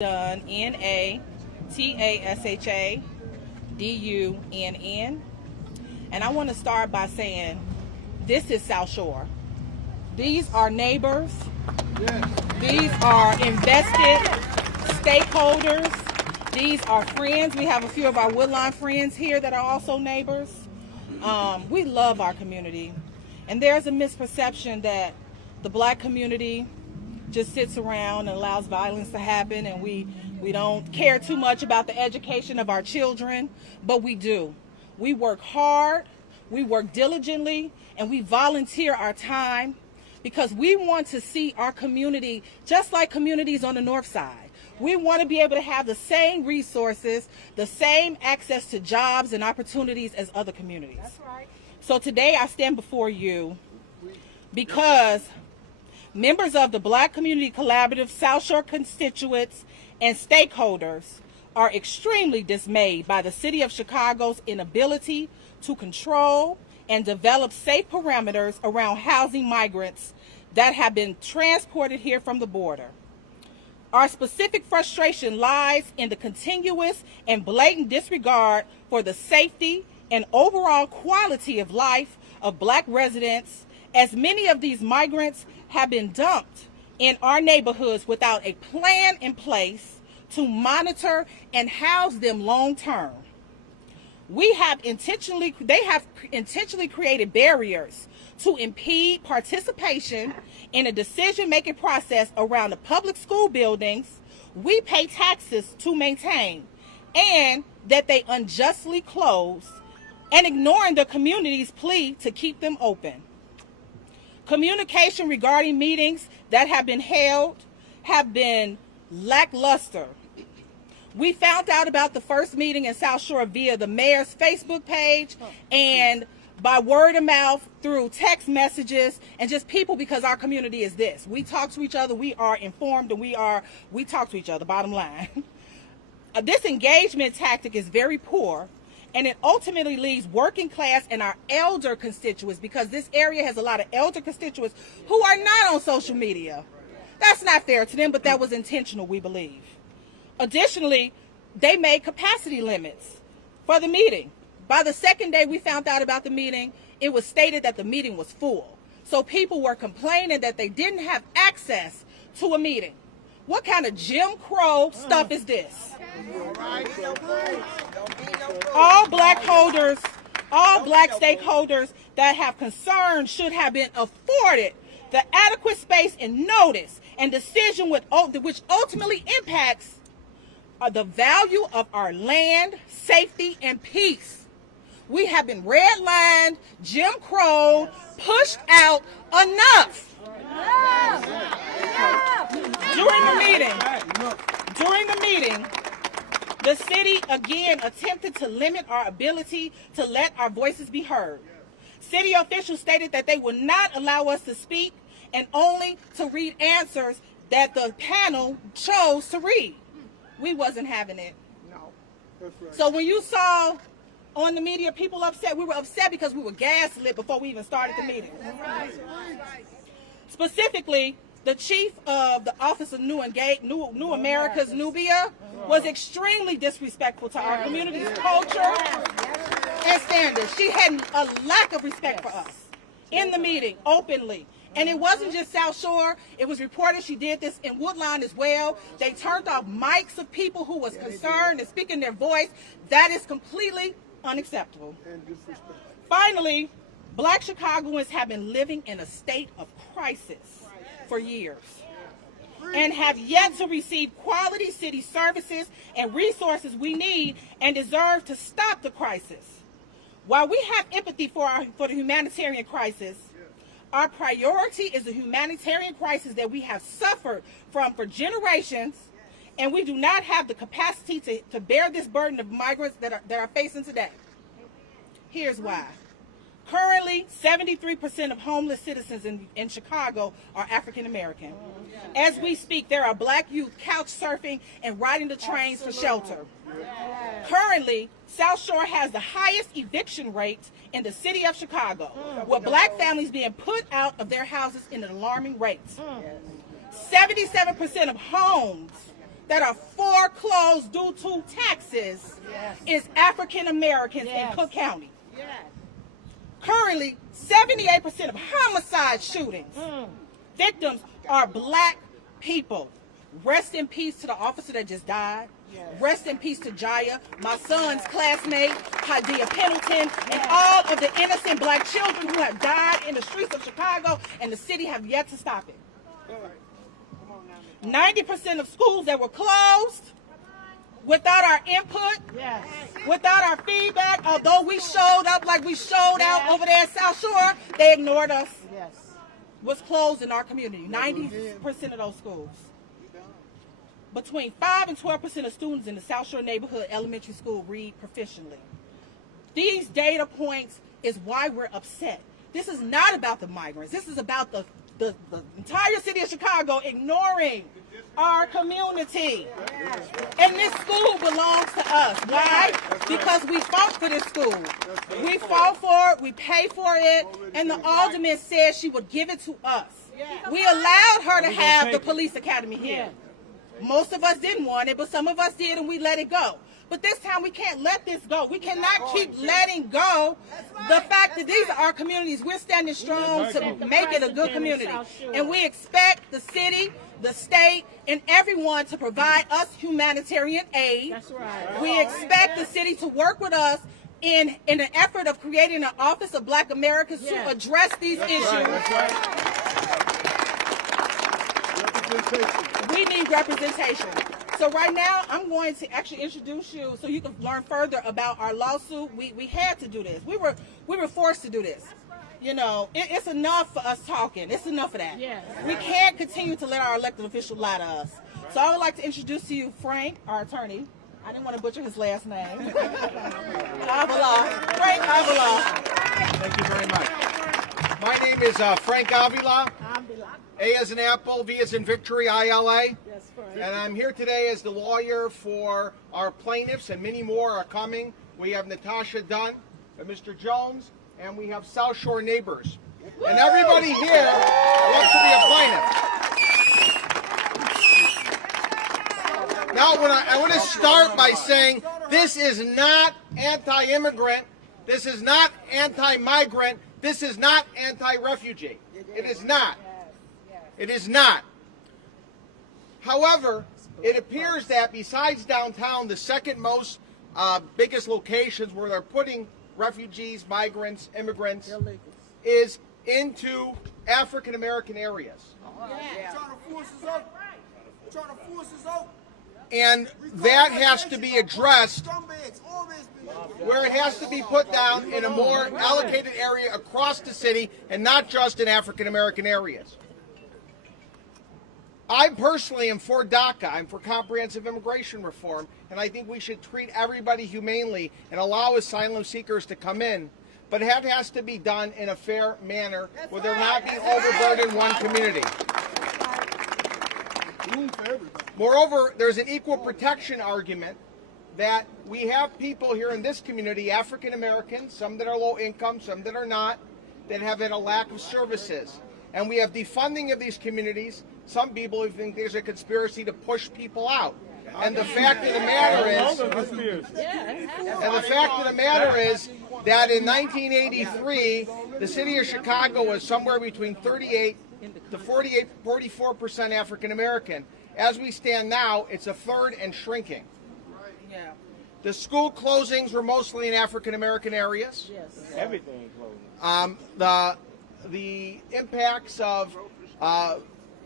Dunn, N-A-T-A-S-H-A-D-U-N-N. And I want to start by saying this is South Shore. These are neighbors. Yes. These are invested stakeholders. These are friends. We have a few of our Woodline friends here that are also neighbors. We love our community. And there's a misperception that the black community just sits around and allows violence to happen, and we don't care too much about the education of our children, but we do. We work hard, we work diligently, and we volunteer our time because we want to see our community just like communities on the north side. We want to be able to have the same resources, the same access to jobs and opportunities as other communities. That's right. So today I stand before you because members of the Black Community Collaborative, South Shore constituents, and stakeholders are extremely dismayed by the City of Chicago's inability to control and develop safe parameters around housing migrants that have been transported here from the border. Our specific frustration lies in the continuous and blatant disregard for the safety and overall quality of life of Black residents, as many of these migrants have been dumped in our neighborhoods without a plan in place to monitor and house them long term. They have intentionally created barriers to impede participation in a decision-making process around the public school buildings we pay taxes to maintain, and that they unjustly close, and ignoring the community's plea to keep them open. Communication regarding meetings that have been held have been lackluster. We found out about the first meeting in South Shore via the mayor's Facebook page and by word of mouth through text messages and just people, because our community is this. We talk to each other, we are informed, and we talk to each other, bottom line. This engagement tactic is very poor, and it ultimately leaves working class and our elder constituents, because this area has a lot of elder constituents who are not on social media. That's not fair to them, but that was intentional, we believe. Additionally, they made capacity limits for the meeting. By the second day we found out about the meeting, it was stated that the meeting was full. So people were complaining that they didn't have access to a meeting. What kind of Jim Crow stuff is this? All black stakeholders that have concerns should have been afforded the adequate space and notice and decision which ultimately impacts the value of our land, safety, and peace. We have been redlined, Jim Crow, pushed out enough. During the meeting, the city again attempted to limit our ability to let our voices be heard. City officials stated that they would not allow us to speak and only to read answers that the panel chose to read. We wasn't having it. No. That's right. So when you saw on the media people upset, we were upset because we were gaslit before we even started the meeting. Right. Specifically, the chief of the Office of New America's Nubia was extremely disrespectful to our community's culture and standards. She had a lack of respect for us in the meeting, openly. And it wasn't just South Shore. It was reported she did this in Woodline as well. They turned off mics of people who was concerned and speaking their voice. That is completely unacceptable. Finally, Black Chicagoans have been living in a state of crisis for years and have yet to receive quality city services and resources we need and deserve to stop the crisis. While we have empathy for the humanitarian crisis, our priority is the humanitarian crisis that we have suffered from for generations, and we do not have the capacity to bear this burden of migrants that are facing today. Here's why. Currently, 73% of homeless citizens in Chicago are African American. As we speak, there are Black youth couch surfing and riding the trains for shelter. Currently, South Shore has the highest eviction rate in the city of Chicago, with Black families being put out of their houses in an alarming rates. 77% of homes that are foreclosed due to taxes is African Americans in Cook County. Currently, 78% of homicide shootings victims are black people. Rest in peace to the officer that just died. Rest in peace to Jaya, my son's classmate, Hadia Pendleton, and all of the innocent black children who have died in the streets of Chicago, and the city have yet to stop it. 90% of schools that were closed without our input, without our feedback, although we showed up like we showed out over there at South Shore, they ignored us. Was closed in our community. 90% of those schools. Between 5 and 12% of students in the South Shore neighborhood elementary school read proficiently. These data points is why we're upset. This is not about the migrants. This is about the entire city of Chicago ignoring our community. And this school belongs to us. Why? Because we fought for this school. We fought for it, we paid for it, and the alderman said she would give it to us. We allowed her to have the police academy here. Most of us didn't want it, but some of us did, and we let it go. But this time we can't let this go. We cannot keep letting go the fact that these are our communities. We're standing strong to make it a good community. And we expect the city, the state, and everyone to provide us humanitarian aid. We expect the city to work with us in an effort of creating an Office of Black Americans to address these issues. We need representation. So right now, I'm going to actually introduce you so you can learn further about our lawsuit. We had to do this. We were forced to do this. You know, it's enough for us talking. It's enough of that. We can't continue to let our elected officials lie to us. So I would like to introduce to you Frank, our attorney. I didn't want to butcher his last name. Avila. Frank Avila. Thank you very much. My name is Frank Avila. A as in Apple, V as in Victory, ILA. And I'm here today as the lawyer for our plaintiffs, and many more are coming. We have Natasha Dunn, Mr. Jones, and we have South Shore neighbors. And everybody here wants to be a plaintiff. Now, I want to start by saying this is not anti-immigrant, this is not anti-migrant, this is not anti-refugee. It is not. It is not. However, it appears that besides downtown, the second most biggest locations where they're putting refugees, migrants, immigrants is into African American areas. And that has to be addressed where it has to be put down in a more allocated area across the city and not just in African American areas. I personally am for DACA. I'm for comprehensive immigration reform, and I think we should treat everybody humanely and allow asylum seekers to come in. But that has to be done in a fair manner where they're not being overburdened one community. Moreover, there's an equal protection argument that we have people here in this community, African Americans, some that are low income, some that are not, that have had a lack of services. And we have defunding of these communities. Some people think there's a conspiracy to push people out. And the fact of the matter is, that in 1983, the city of Chicago was somewhere between 38 to 44% African American. As we stand now, it's a third and shrinking. The school closings were mostly in African American areas. Everything closed. The impacts of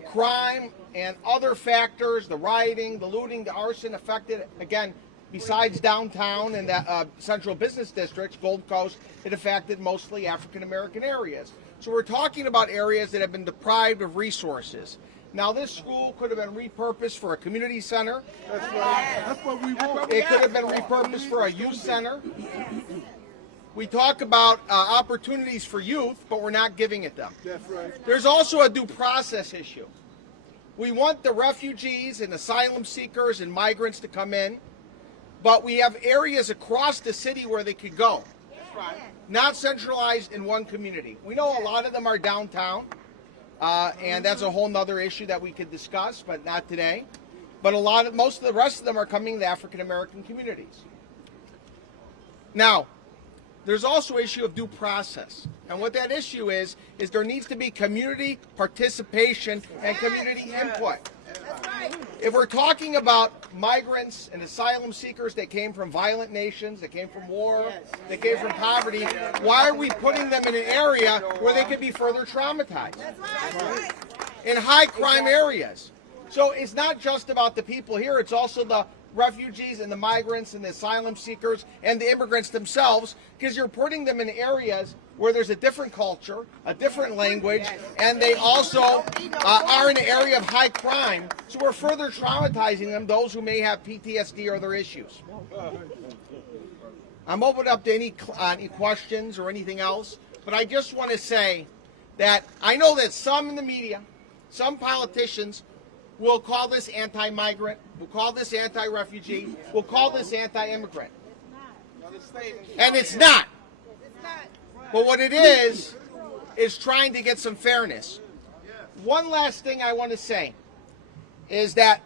crime and other factors, the rioting, the looting, the arson affected, again, besides downtown and the central business districts, Gold Coast, it affected mostly African American areas. So we're talking about areas that have been deprived of resources. Now, this school could have been repurposed for a community center. That's right. That's what we want. It could have been repurposed for a youth center. We talk about opportunities for youth, but we're not giving it them. That's right. There's also a due process issue. We want the refugees and asylum seekers and migrants to come in, but we have areas across the city where they could go. That's right. Not centralized in one community. We know a lot of them are downtown, and that's a whole nother issue that we could discuss, but not today. but most of the rest of them are coming to African American communities. Now, there's also an issue of due process. And what that issue is there needs to be community participation and community input. If we're talking about migrants and asylum seekers that came from violent nations, that came from war, that came from poverty, why are we putting them in an area where they could be further traumatized? In high crime areas. So it's not just about the people here, it's also the refugees and the migrants and the asylum seekers and the immigrants themselves, because you're putting them in areas where there's a different culture, a different language, and they also are in an area of high crime. So we're further traumatizing them, those who may have PTSD or other issues. I'm open up to any questions or anything else, but I just want to say that I know that some in the media, some politicians will call this anti-migrant, will call this anti-refugee, will call this anti-immigrant. And it's not. But what it is trying to get some fairness. One last thing I want to say is that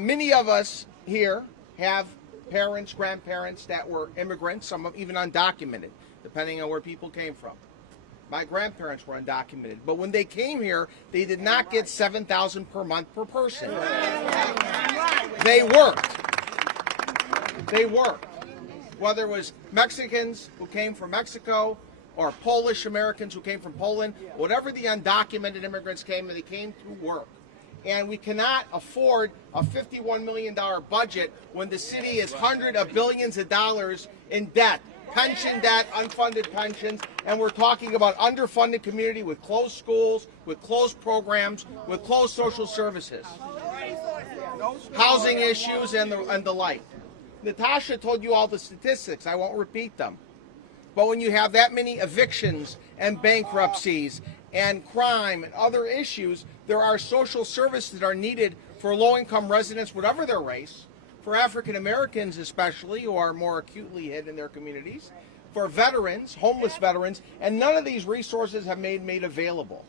many of us here have parents, grandparents that were immigrants, some even undocumented, depending on where people came from. My grandparents were undocumented, but when they came here, they did not get $7,000 per month per person. They worked. They worked. Whether it was Mexicans who came from Mexico or Polish Americans who came from Poland, whatever the undocumented immigrants came, they came to work. And we cannot afford a $51 million budget when the city is hundreds of billions of dollars in debt. Pension debt, unfunded pensions, and we're talking about underfunded community with closed schools, with closed programs, with closed social services, housing issues, and the like. Natasha told you all the statistics. I won't repeat them. But when you have that many evictions and bankruptcies and crime and other issues, there are social services that are needed for low-income residents, whatever their race, for African Americans especially, who are more acutely hit in their communities, for veterans, homeless veterans, and none of these resources have been made available.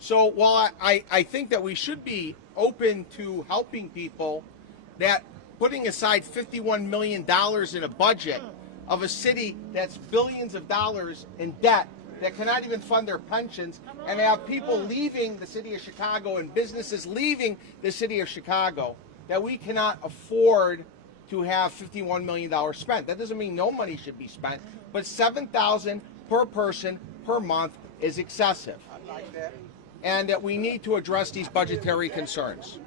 So while I think that we should be open to helping people, that putting aside $51 million in a budget of a city that's billions of dollars in debt, that cannot even fund their pensions, and have people leaving the city of Chicago and businesses leaving the city of Chicago, that we cannot afford to have $51 million spent. That doesn't mean no money should be spent, but $7,000 per person per month is excessive. And that we need to address these budgetary concerns.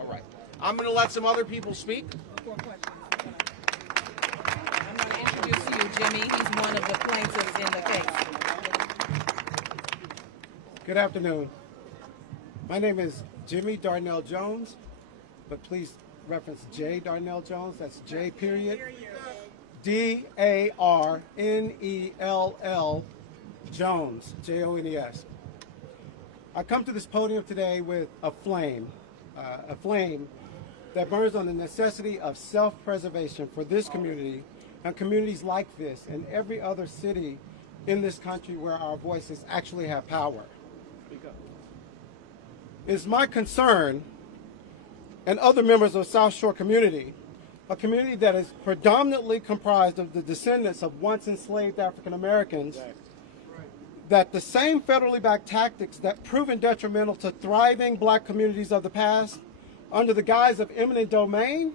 All right. I'm going to let some other people speak. I'm going to introduce you, Jimmy. He's one of the plaintiffs in the case. Good afternoon. My name is Jimmy Darnell Jones, but please reference J. Darnell Jones. That's J. period. D-A-R-N-E-L-L Jones, J-O-N-E-S. I come to this podium today with a flame that burns on the necessity of self-preservation for this community and communities like this and every other city in this country where our voices actually have power. It's my concern, and other members of South Shore community, a community that is predominantly comprised of the descendants of once enslaved African Americans, that the same federally backed tactics that proven detrimental to thriving black communities of the past under the guise of eminent domain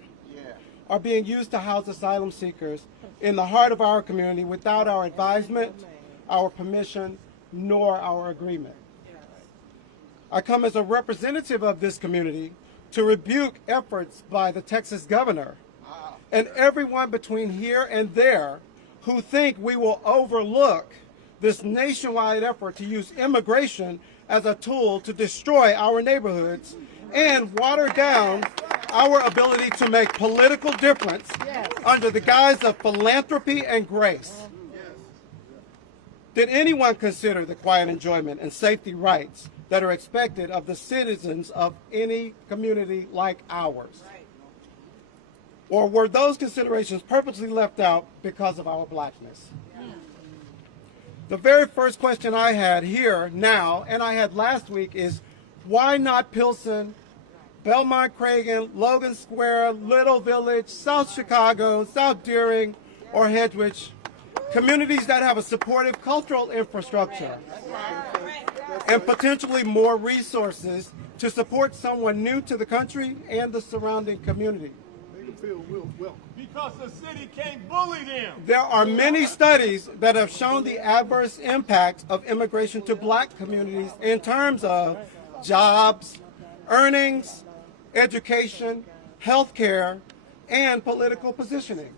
are being used to house asylum seekers in the heart of our community without our advisement, our permission, nor our agreement. I come as a representative of this community to rebuke efforts by the Texas governor and everyone between here and there who think we will overlook this nationwide effort to use immigration as a tool to destroy our neighborhoods and water down our ability to make political difference under the guise of philanthropy and grace. Did anyone consider the quiet enjoyment and safety rights that are expected of the citizens of any community like ours? Or were those considerations purposely left out because of our blackness? The very first question I had here now, and I had last week, is why not Pilsen Belmont Cragen, Logan Square, Little Village, South Chicago, South Deering, or Hedwig. Communities that have a supportive cultural infrastructure and potentially more resources to support someone new to the country and the surrounding community. Because the city can't bully them. There are many studies that have shown the adverse impact of immigration to black communities in terms of jobs, earnings, education, healthcare, and political positioning.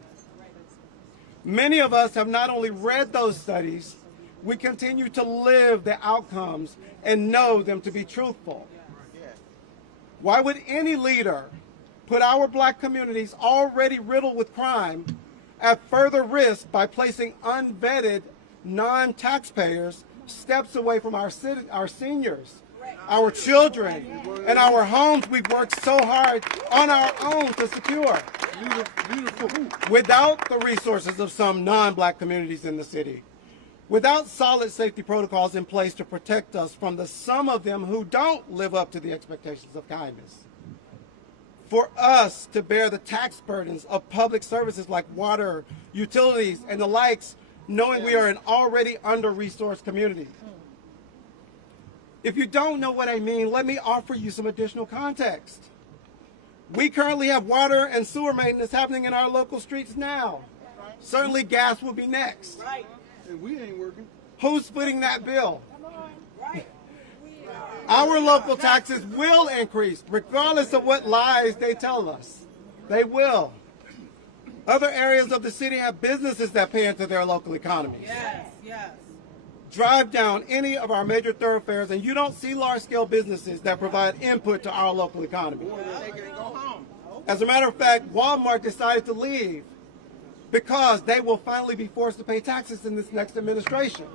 Many of us have not only read those studies, we continue to live the outcomes and know them to be truthful. Why would any leader put our black communities already riddled with crime at further risk by placing unvetted non-taxpayers steps away from our seniors, our children, and our homes we've worked so hard on our own to secure, without the resources of some non-black communities in the city, without solid safety protocols in place to protect us from the some of them who don't live up to the expectations of kindness. For us to bear the tax burdens of public services like water, utilities, and the likes, knowing we are an already under-resourced community. If you don't know what I mean, let me offer you some additional context. We currently have water and sewer maintenance happening in our local streets now. Certainly gas will be next. And we ain't working. Who's footing that bill? Our local taxes will increase, regardless of what lies they tell us. They will. Other areas of the city have businesses that pay into their local economies. Yes, yes. Drive down any of our major thoroughfares and you don't see large-scale businesses that provide input to our local economy. As a matter of fact, Walmart decided to leave because they will finally be forced to pay taxes in this next administration.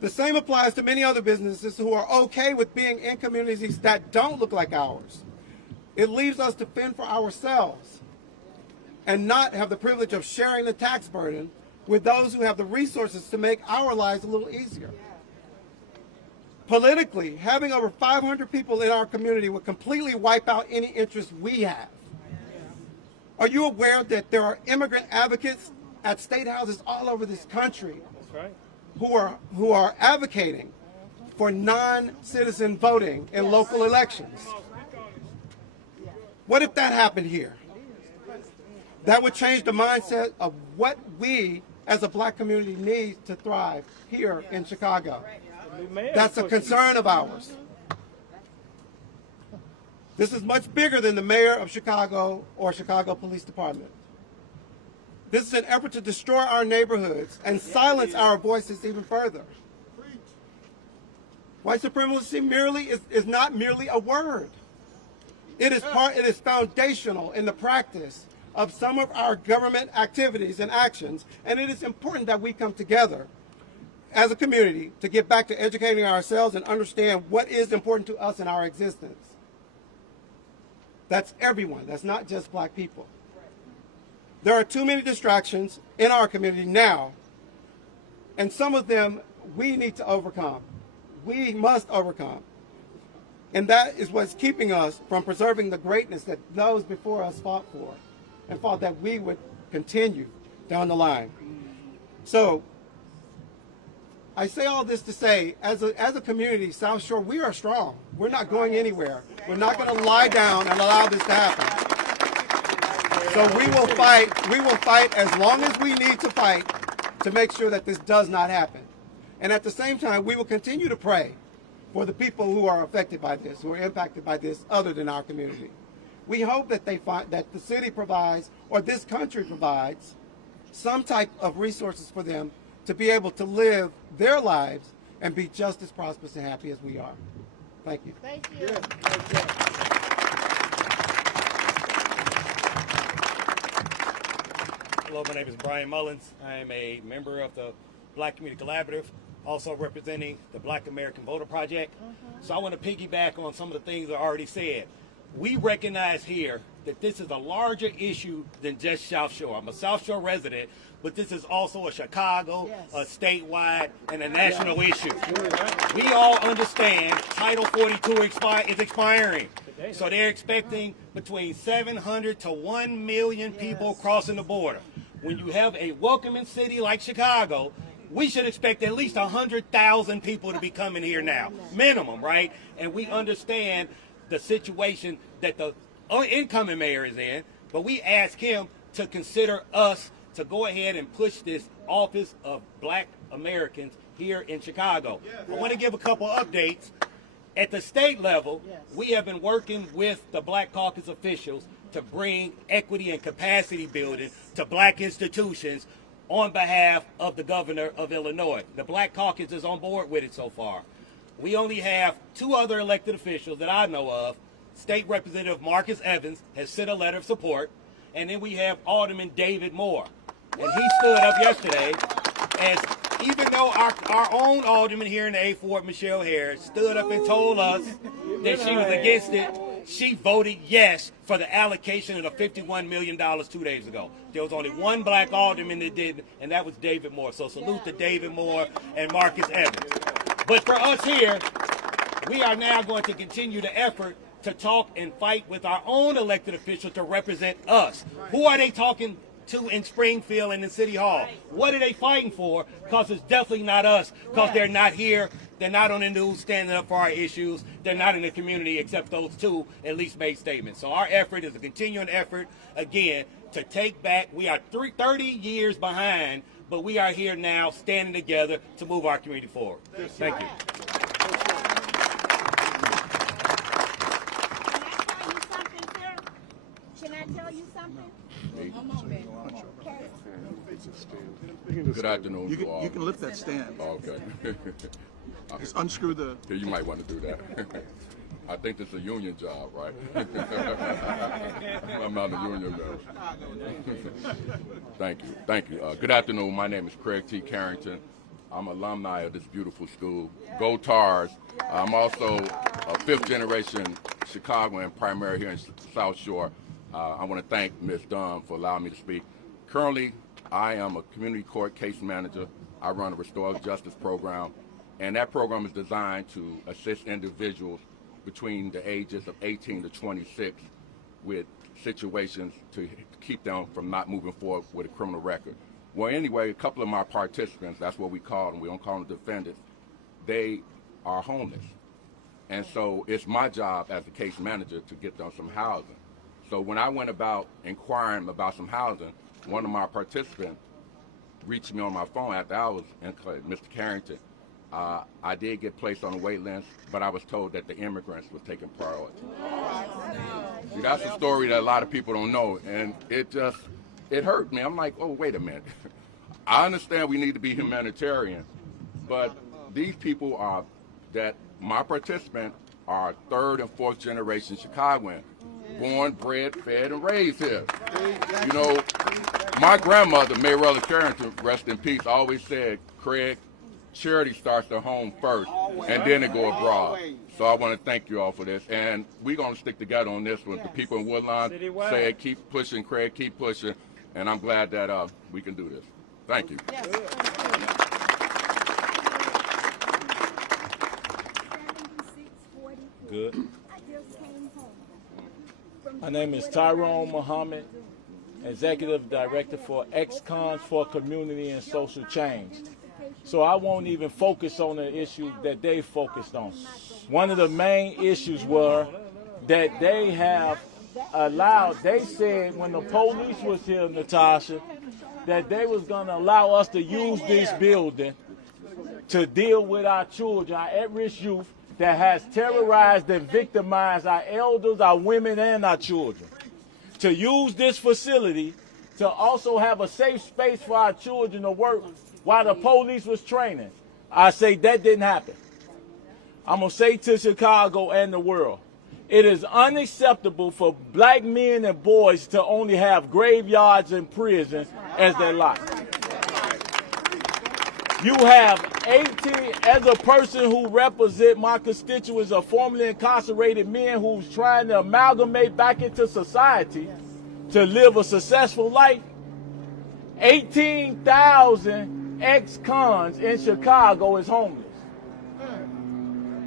The same applies to many other businesses who are okay with being in communities that don't look like ours. It leaves us to fend for ourselves and not have the privilege of sharing the tax burden with those who have the resources to make our lives a little easier. Politically, having over 500 people in our community would completely wipe out any interest we have. Are you aware that there are immigrant advocates at state houses all over this country who are advocating for non-citizen voting in local elections? What if that happened here? That would change the mindset of what we as a black community need to thrive here in Chicago. That's a concern of ours. This is much bigger than the mayor of Chicago or Chicago Police Department. This is an effort to destroy our neighborhoods and silence our voices even further. White supremacy is not merely a word. It is foundational in the practice of some of our government activities and actions, and it is important that we come together as a community to get back to educating ourselves and understand what is important to us in our existence. That's everyone. That's not just black people. There are too many distractions in our community now, and some of them we need to overcome. We must overcome. And that is what's keeping us from preserving the greatness that those before us fought for and fought that we would continue down the line. So I say all this to say, as a community, South Shore, we are strong. We're not going anywhere. We're not going to lie down and allow this to happen. So we will fight as long as we need to fight to make sure that this does not happen. And at the same time, we will continue to pray for the people who are affected by this, who are impacted by this other than our community. We hope that that the city provides, or this country provides, some type of resources for them to be able to live their lives and be just as prosperous and happy as we are. Thank you. Thank you. Hello, my name is Brian Mullins. I am a member of the Black Community Collaborative, also representing the Black American Voter Project. So I want to piggyback on some of the things I already said. we recognize here that this is a larger issue than just South Shore. I'm a South Shore resident, but this is also a Chicago, a statewide, and a national issue. We all understand Title 42 is expiring. So they're expecting between 700 to 1 million people crossing the border. When you have a welcoming city like Chicago, we should expect at least 100,000 people to be coming here now, minimum, right? And we understand the situation that the incoming mayor is in, but we ask him to consider us to go ahead and push this office of Black Americans here in Chicago. I want to give a couple updates. At the state level, we have been working with the Black Caucus officials to bring equity and capacity building to Black institutions on behalf of the governor of Illinois. The Black Caucus is on board with it so far. We only have 2 other elected officials that I know of. State Representative Marcus Evans has sent a letter of support, and then we have Alderman David Moore. And he stood up yesterday as, even though our own alderman here in the A Ward, Michelle Harris, stood up and told us that she was against it, she voted yes for the allocation of the $51 million 2 days ago. There was only one Black alderman that didn't, and that was David Moore. So salute to David Moore and Marcus Evans. But for us here, we are now going to continue the effort to talk and fight with our own elected officials to represent us. Who are they talking to in Springfield and in City Hall? What are they fighting for? Because it's definitely not us, because they're not here. They're not on the news standing up for our issues. They're not in the community, except those 2 at least made statements. So our effort is a continuing effort, again, to take back. We are 30 years behind, but we are here now standing together to move our community forward. Thank you. Can I tell you something? Good afternoon You to all. can lift that stand. Oh, okay. Just unscrew the. Yeah, you might want to do that. I think it's a union job, right? I'm not a union man. Thank you. Good afternoon. My name is Craig T. Carrington. I'm an alumni of this beautiful school. Go Tars. I'm also a 5th generation Chicagoan, primary here in South Shore. I want to thank Ms. Dunn for allowing me to speak. Currently, I am a community court case manager. I run a restorative justice program, and that program is designed to assist individuals between the ages of 18 to 26 with situations to keep them from not moving forward with a criminal record. Well, anyway, a couple of my participants, that's what we call them, we don't call them defendants, they are homeless. And so it's my job as a case manager to get them some housing. So when I went about inquiring about some housing, one of my participants reached me on my phone after hours and said, Mr. Carrington, I did get placed on a wait list, but I was told that the immigrants was taking priority. See, that's a story that a lot of people don't know, and it hurt me. I'm like, oh, wait a minute. I understand we need to be humanitarian, but these people are, that my participants are 3rd and 4th generation Chicagoans, born, bred, fed, and raised here. You know, my grandmother, Mayrella Carrington, rest in peace, always said, Craig, charity starts at home first, and then it go abroad. So I want to thank you all for this, and we're going to stick together on this one. The people in Woodlawn said, keep pushing, Craig, keep pushing, and I'm glad that we can do this. Thank you. Good. My name is Tyrone Muhammad, Executive Director for Ex-Cons for Community and Social Change. So I won't even focus on the issue that they focused on. One of the main issues were that they have allowed, they said when the police was here, Natasha, that they was going to allow us to use this building to deal with our children, our at-risk youth that has terrorized and victimized our elders, our women, and our children. To use this facility to also have a safe space for our children to work while the police was training. I say that didn't happen. I'm going to say to Chicago and the world, it is unacceptable for black men and boys to only have graveyards and prisons as their lot. You have as a person who represents my constituents of formerly incarcerated men who's trying to amalgamate back into society to live a successful life, 18,000 ex-cons in Chicago is homeless.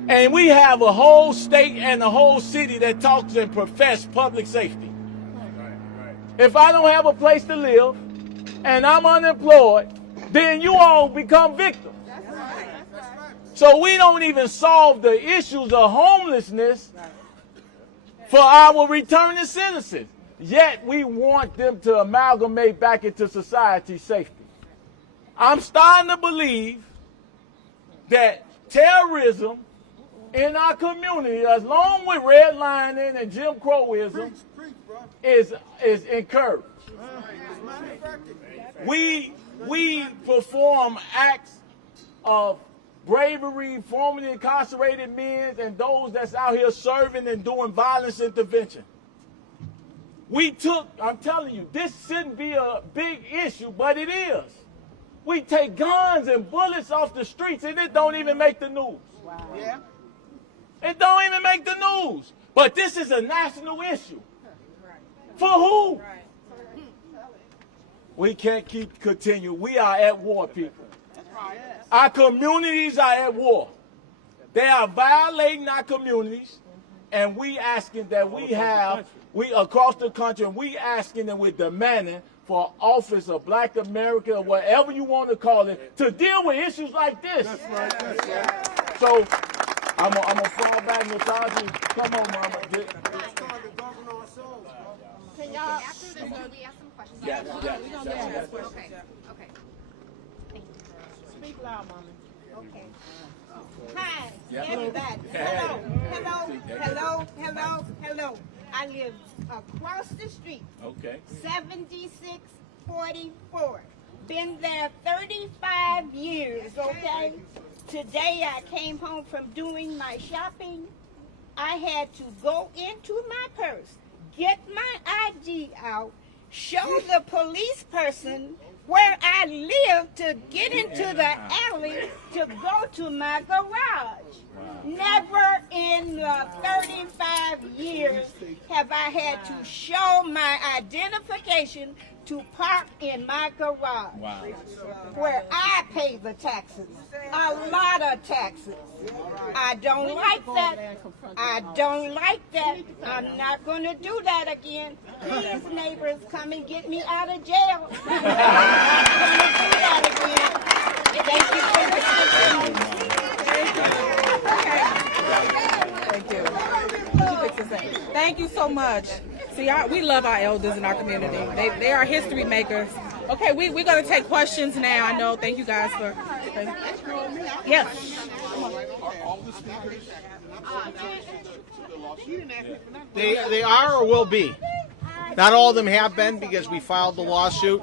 And we have a whole state and a whole city that talks and profess public safety. If I don't have a place to live and I'm unemployed, then you all become victims. So we don't even solve the issues of homelessness for our returning citizens. Yet we want them to amalgamate back into society safety. I'm starting to believe that terrorism in our community, along with redlining and Jim Crowism, is encouraged. We perform acts of bravery, formerly incarcerated men and those that's out here serving and doing violence intervention. I'm telling you, this shouldn't be a big issue, but it is. We take guns and bullets off the streets and it don't even make the news. Wow. Yeah. It don't even make the news. But this is a national issue. For who? We can't continue. We are at war, people. Our communities are at war. They are violating our communities, and we asking that we across the country, and we asking and we're demanding for office of Black America, or whatever you want to call it, to deal with issues like this. That's right. That's right. So I'm gonna fall back, Natasha. Come on, Mama. Can y'all, after this, can we ask some questions? Yes. Okay. Okay. Thank you. Speak loud, Mama. Okay. Hi, everybody. Hello. I live across the street. Okay. 7644. Been there 35 years, okay? Today I came home from doing my shopping. I had to go into my purse, get my ID out, show the police person where I live to get into the alley to go to my garage. Never in the 35 years have I had to show my identification to park in my garage, where I pay the taxes, a lot of taxes. I don't like that. I don't like that. I'm not going to do that again. Please, neighbors, come and get me out of jail. I'm not going to do that again. Thank you for listening. Thank you so much. See, we love our elders in our community. They are history makers. Okay, we're going to take questions now. I know. Thank you guys for. Yes. They are or will be. Not all of them have been because we filed the lawsuit.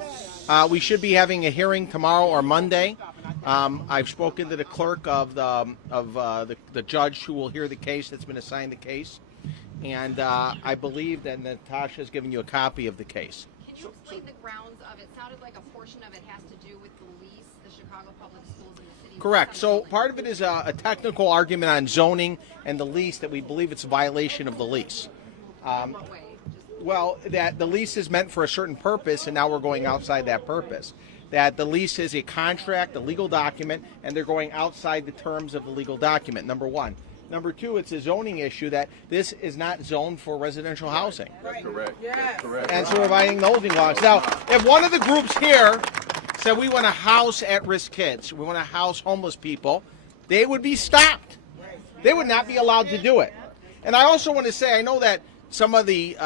We should be having a hearing tomorrow or Monday. I've spoken to the clerk of the judge who will hear the case that's been assigned the case. And I believe that Natasha has given you a copy of the case. Can you explain the grounds of it? Sounded like a portion of it has to do with the lease, the Chicago Public Schools in the city. Correct. So part of it is a technical argument on zoning and the lease that we believe it's a violation of the lease. Well, that the lease is meant for a certain purpose, and now we're going outside that purpose. That the lease is a contract, a legal document, and they're going outside the terms of the legal document, number one. Number two, it's a zoning issue that this is not zoned for residential housing. That's correct. Yes. That's correct. And so we're violating the holding laws. Now, if one of the groups here said we want to house at-risk kids, we want to house homeless people, they would be stopped. They would not be allowed to do it. And I also want to say, I know that some of the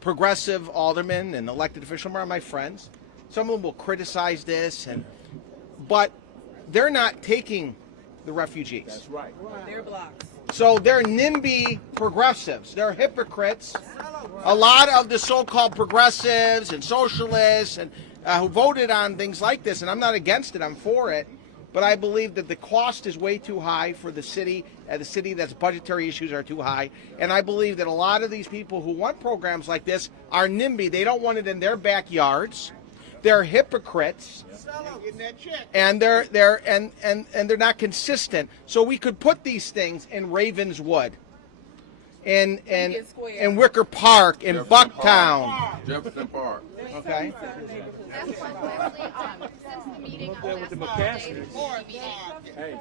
progressive aldermen and elected officials are my friends. Some of them will criticize this, but they're not taking the refugees. That's right. They're blocks. So they're NIMBY progressives. They're hypocrites. A lot of the so-called progressives and socialists and who voted on things like this, and I'm not against it, I'm for it, but I believe that the cost is way too high for the city that's budgetary issues are too high, and I believe that a lot of these people who want programs like this are NIMBY. They don't want it in their backyards. they're hypocrites, and they're not consistent. So we could put these things in Ravenswood, in Wicker Park, in Bucktown, Jefferson Park. okay. That's one quickly, since the meeting of last Monday,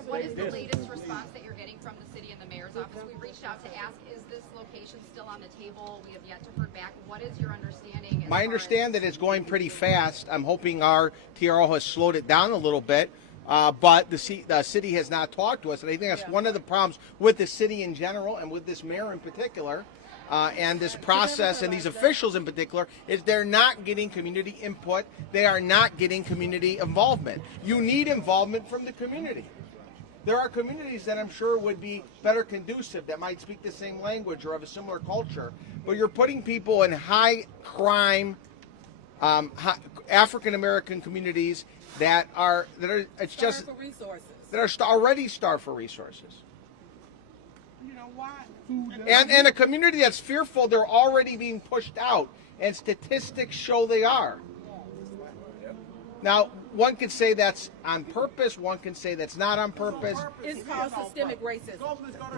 what is the latest response that you're getting from the city and the mayor's office? We reached out to ask, is this location still on the table? We have yet to heard back. What is your understanding? My understanding that it's going pretty fast. I'm hoping our TRO has slowed it down a little bit, but the city has not talked to us, and I think that's one of the problems with the city in general and with this mayor in particular. And this process and these officials in particular is they're not getting community input. They are not getting community involvement. You need involvement from the community. There are communities that I'm sure would be better conducive, that might speak the same language or have a similar culture, but you're putting people in high crime African American communities that are it's just for resources. that are already starved for resources. You know why? And a community that's fearful, they're already being pushed out, and statistics show they are. Now, one could say that's on purpose, one can say that's not on purpose. It's called systemic racism.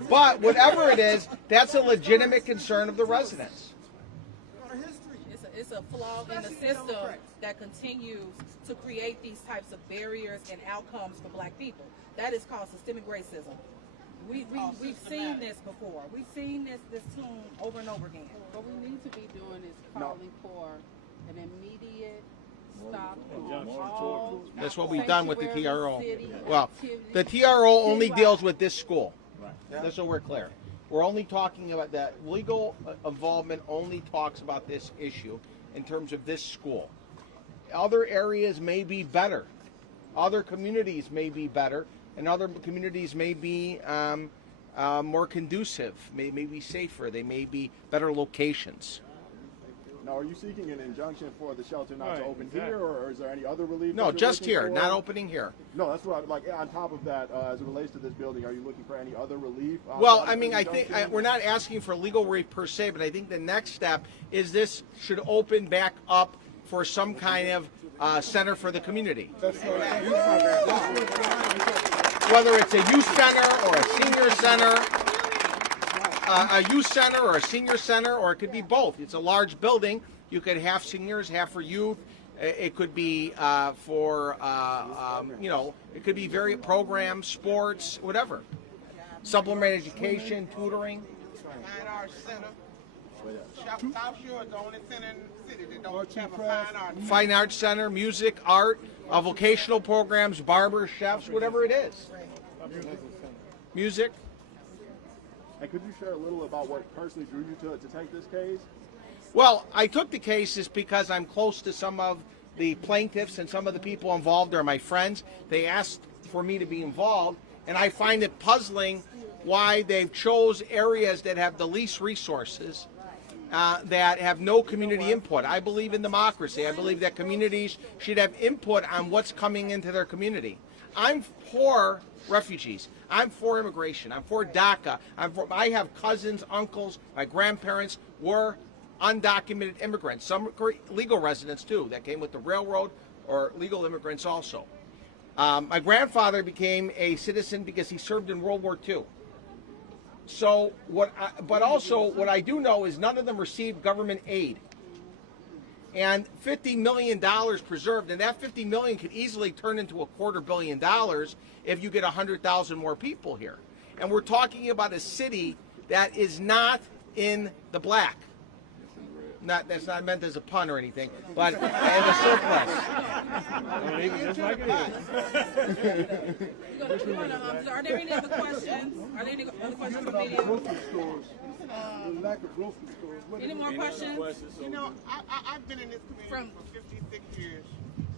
But whatever it is, that's a legitimate concern of the residents. It's a flaw in the system that continues to create these types of barriers and outcomes for black people. That is called systemic racism. We've seen this before. We've seen this tune over and over again. What we need to be doing is calling for an immediate stop on all. That's what we've done with the TRO. City Well, the TRO only deals with this school. That's so we're clear. We're only talking about that. Legal involvement only talks about this issue in terms of this school. Other areas may be better. Other communities may be better. And other communities may be more conducive, may be safer, they may be better locations. Now, are you seeking an injunction for the shelter not to open here, or is there any other relief? No, just here, not opening here. No, that's what like. On top of that, as it relates to this building, are you looking for any other relief? Well, I mean, I think we're not asking for legal relief per se, but I think the next step is this should open back up for some kind of center for the community. Whether it's a youth center or a senior center, a youth center or a senior center, or it could be both. It's a large building. You could have seniors, half for youth. It could be for, it could be various programs, sports, whatever. Supplementary education, tutoring. Fine Arts Center. South Shore is the only center in the city that don't have a fine arts. Fine Arts Center, music, art, vocational programs, barbers, chefs, whatever it is. Music. And could you share a little about what personally drew you to take this case? Well, I took the case just because I'm close to some of the plaintiffs and some of the people involved are my friends. They asked for me to be involved, and I find it puzzling why they've chose areas that have the least resources, that have no community input. I believe in democracy. I believe that communities should have input on what's coming into their community. I'm for refugees. I'm for immigration. I'm for DACA. I have cousins, uncles, my grandparents were undocumented immigrants. Some legal residents too that came with the railroad, or legal immigrants also. My grandfather became a citizen because he served in World War II. So but also what I do know is none of them received government aid. And $50 million preserved, and that $50 million could easily turn into $250 million if you get 100,000 more people here. And we're talking about a city that is not in the black. That's not meant as a pun or anything, but in the surplus. Are there any other questions? Are there any other questions from the media? Any more questions? You know, I've been in this community for 56 years.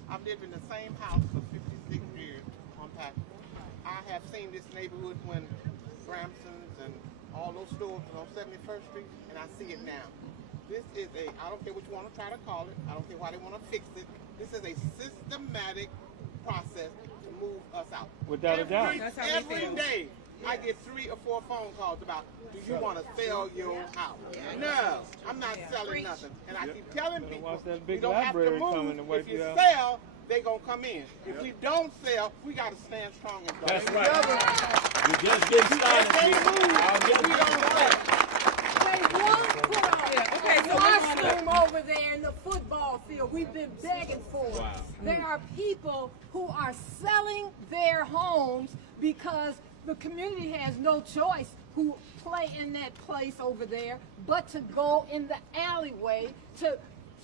I've lived in the same house for 56 years on Packard. I have seen this neighborhood when Gramson's and all those stores were on 71st Street, and I see it now. This is I don't care what you want to try to call it. I don't care why they want to fix it. This is a systematic process to move us out. Without a doubt. Every day. I get 3 or 4 phone calls about, do you want to sell your house? No, I'm not selling nothing. And I keep telling people, you don't have to move. If you sell, they gonna come in. If we don't sell, we gotta stand strong and go. That's right. You're just getting started. If they move, we don't sell. They won't put Okay, so a washroom over there in the football field. We've been begging for it. Wow. There are people who are selling their homes because the community has no choice who play in that place over there but to go in the alleyway to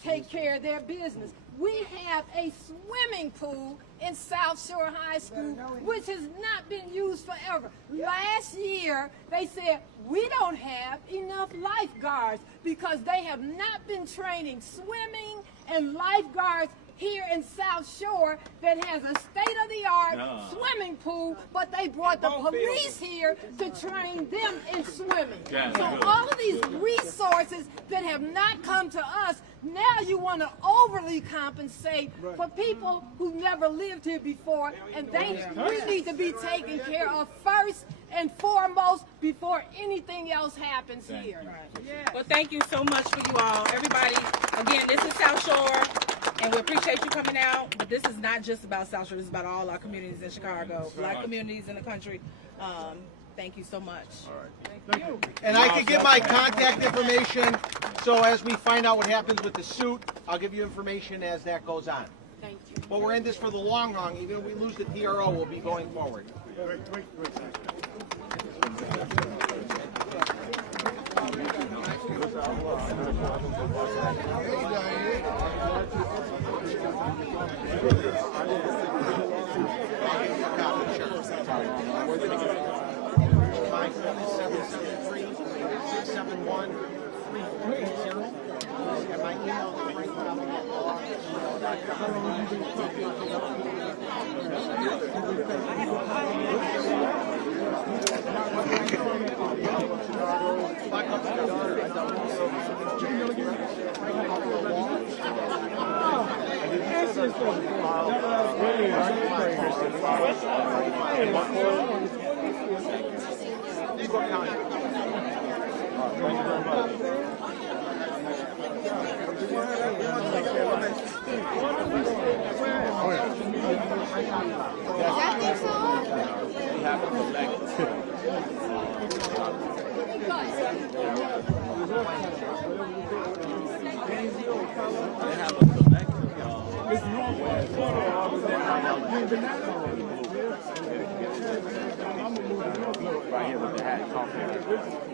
take care of their business. We have a swimming pool in South Shore High School, which has not been used forever. Last year, they said, we don't have enough lifeguards because they have not been training swimming and lifeguards here in South Shore that has a state-of-the-art swimming pool, but they brought the police here to train them in swimming. So all of these resources that have not come to us, now you want to overly compensate for people who never lived here before, and we need to be taken care of first and foremost before anything else happens here. Well, thank you so much for you all. Everybody, again, this is South Shore, and we appreciate you coming out, but this is not just about South Shore, this is about all our communities in Chicago, Black communities in the country. Thank you so much. All right. Thank you. And I can get my contact information, so as we find out what happens with the suit, I'll give you information as that goes on. Thank you. But we're in this for the long run. Even if we lose the TRO, we'll be going forward.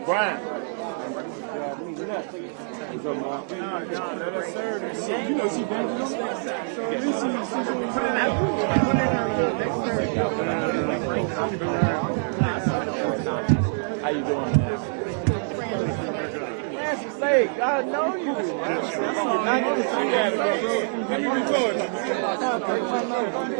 Brian. How you doing? I know you. How you doing?